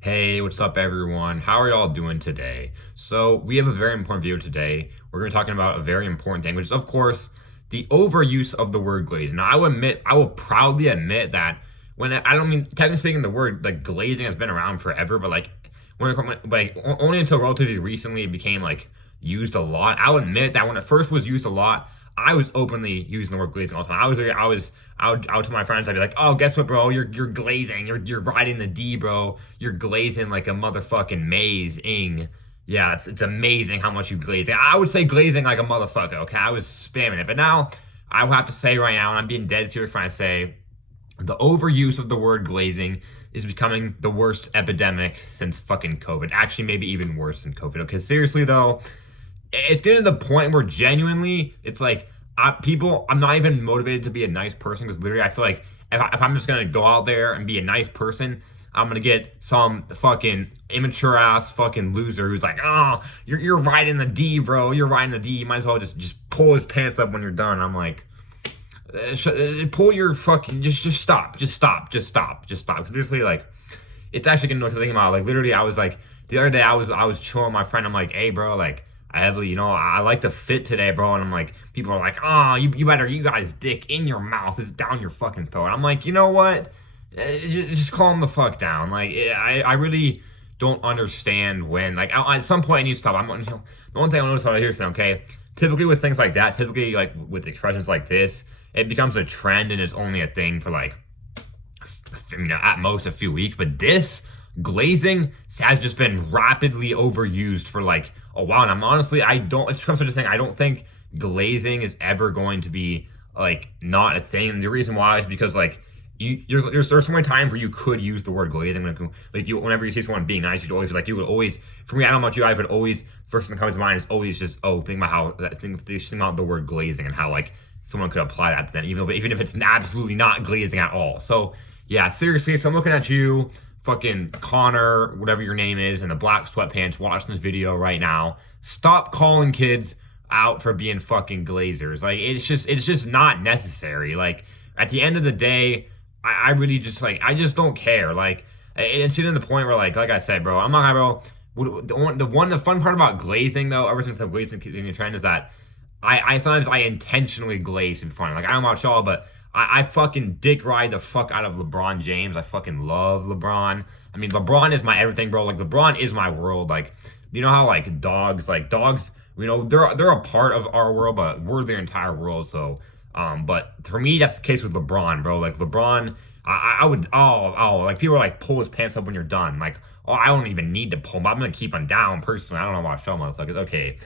Hey, what's up, everyone? How are y'all doing today? So, we have a very important video today. We're going to be talking about a very important thing, which is, of course, the overuse of the word glazing. Now, I will proudly admit that I don't mean, technically speaking, the word like glazing has been around forever, but only until relatively recently it became like used a lot. I'll admit that when it first was used a lot, I was openly using the word glazing all the time. I would to my friends, I'd be like, "Oh, guess what, bro? You're glazing. You're riding the D, bro. You're glazing like a motherfucking maze-ing." Yeah, it's amazing how much you glazing. I would say glazing like a motherfucker. Okay, I was spamming it, but now I will have to say right now, and I'm being dead serious when I say the overuse of the word glazing is becoming the worst epidemic since fucking COVID. Actually, maybe even worse than COVID. Okay, seriously though, it's getting to the point where genuinely it's like I'm not even motivated to be a nice person because literally I feel like if I'm just gonna go out there and be a nice person, I'm gonna get some fucking immature ass fucking loser who's like, "Oh, you're riding the D, bro. You're riding the D. You might as well just pull his pants up when you're done." I'm like, pull your fucking just stop, just stop. Because literally, like, it's actually gonna know what to think about. Like, literally, I was like, the other day, I was chilling with my friend. I'm like, "Hey, bro, like, I like the fit today, bro." And I'm like, people are like, "Oh, you guys dick in your mouth. It's down your fucking throat." I'm like, you know what? Just calm the fuck down. Like, I really don't understand when, like, at some point I need to stop. The one thing I notice when I hear something, okay, typically with things like that, typically like with expressions like this, it becomes a trend and it's only a thing for like, at most a few weeks. But this glazing has just been rapidly overused for like a while. And it's become such a thing. I don't think glazing is ever going to be like not a thing. And the reason why is because like there's so many times where you could use the word glazing. Whenever you see someone being nice, for me, I don't know about you, I would always, first thing that comes to mind is always just, think about the word glazing and how like someone could apply that to them, even if it's absolutely not glazing at all. So yeah, seriously, so I'm looking at you, fucking Connor, whatever your name is, in the black sweatpants watching this video right now. Stop calling kids out for being fucking glazers. Like, it's just not necessary. Like, at the end of the day, I really just, like, I just don't care. Like, it's getting to the point where, like I said, bro, I'm not gonna, bro, the fun part about glazing, though, ever since the glazing trend, is that I sometimes I intentionally glaze in front. Like, I don't know about y'all, but I fucking dick ride the fuck out of LeBron James. I fucking love LeBron. I mean, LeBron is my everything, bro. Like, LeBron is my world. Like, you know how like dogs, they're a part of our world, but we're their entire world. So, but for me, that's the case with LeBron, bro. Like, LeBron, I would, like, people are like, pull his pants up when you're done. Like, oh, I don't even need to pull him. I'm gonna keep him down personally. I don't know about show motherfuckers. Okay,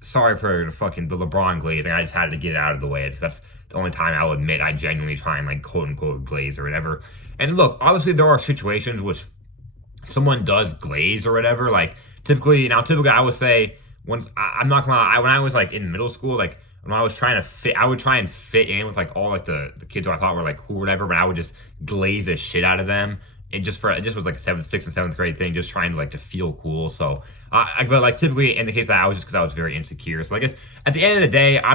sorry for the LeBron glazing. I just had to get it out of the way because that's the only time I'll admit I genuinely try and like quote unquote glaze or whatever. And look, obviously there are situations which someone does glaze or whatever. Like, typically I would say, I'm not gonna lie, when I was like in middle school, like when I was trying to fit, I would try and fit in with like all like the kids who I thought were like cool or whatever, but I would just glaze the shit out of them. It just was like a sixth and seventh grade thing, just trying to like to feel cool. So, but like typically in the case that I was just because I was very insecure. So I guess at the end of the day, I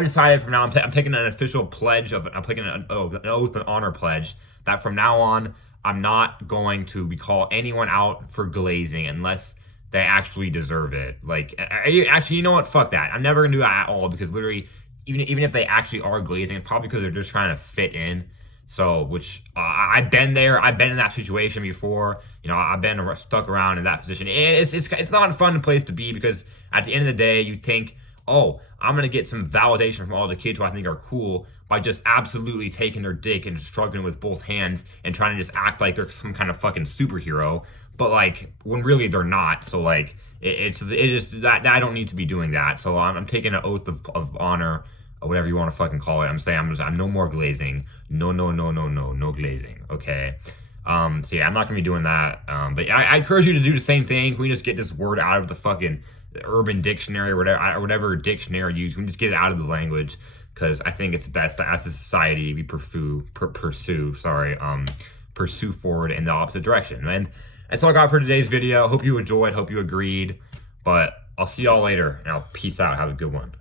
decided from now I'm taking an official pledge I'm taking an oath and honor pledge that from now on I'm not going to call anyone out for glazing unless they actually deserve it. Like, actually, you know what? Fuck that. I'm never gonna do that at all because literally, even if they actually are glazing, it's probably because they're just trying to fit in. So, which I've been there. I've been in that situation before. You know, I've been stuck around in that position. It's not a fun place to be because at the end of the day, you think, oh, I'm gonna get some validation from all the kids who I think are cool by just absolutely taking their dick and struggling with both hands and trying to just act like they're some kind of fucking superhero. But like, when really they're not. So like, it's just that I don't need to be doing that. So I'm taking an oath of honor, or whatever you want to fucking call it. I'm saying I'm no more glazing. No glazing. Okay. So yeah, I'm not gonna be doing that. But I encourage you to do the same thing. Can we just get this word out of the fucking Urban Dictionary or whatever dictionary you use? Can we just get it out of the language? Because I think it's best that as a society we pursue forward in the opposite direction. And that's all I got for today's video. Hope you enjoyed. Hope you agreed. But I'll see y'all later. And I'll peace out. Have a good one.